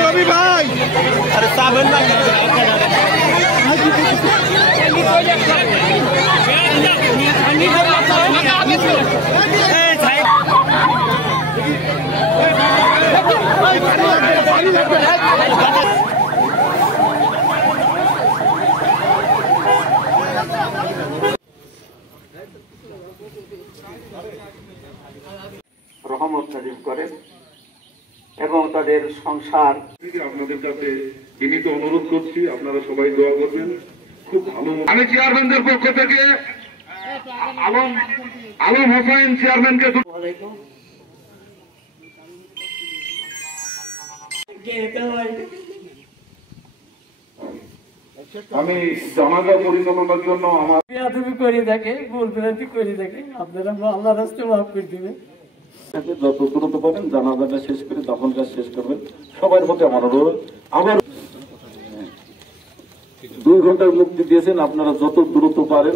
রবি ভাই আরে সাবেন না রহমত নাযিল করেন এবং তাদের সংসার। আপনাদের কাছে বিনীত অনুরোধ করছি, আপনারা সবাই দোয়া করবেন। খুব ভালো। আমি চেয়ারম্যানদের পক্ষ থেকে আলম হোসেন চেয়ারম্যানকে আমি জানাজা পরিচালনার জন্য আমার তুমি করে দেখে ভুল-ভ্রান্তি করে দেখে আপনারা আল্লাহ রাস্তায় মাফ করে দিবেন। যত দ্রুত পাবেন জানাজাটা শেষ করে দাফন কাজ শেষ করবেন। সবার প্রতি আমার অনুরোধ। আবার 2 ঘন্টার মুক্তি দিয়েছেন, আপনারা যত দ্রুত পারেন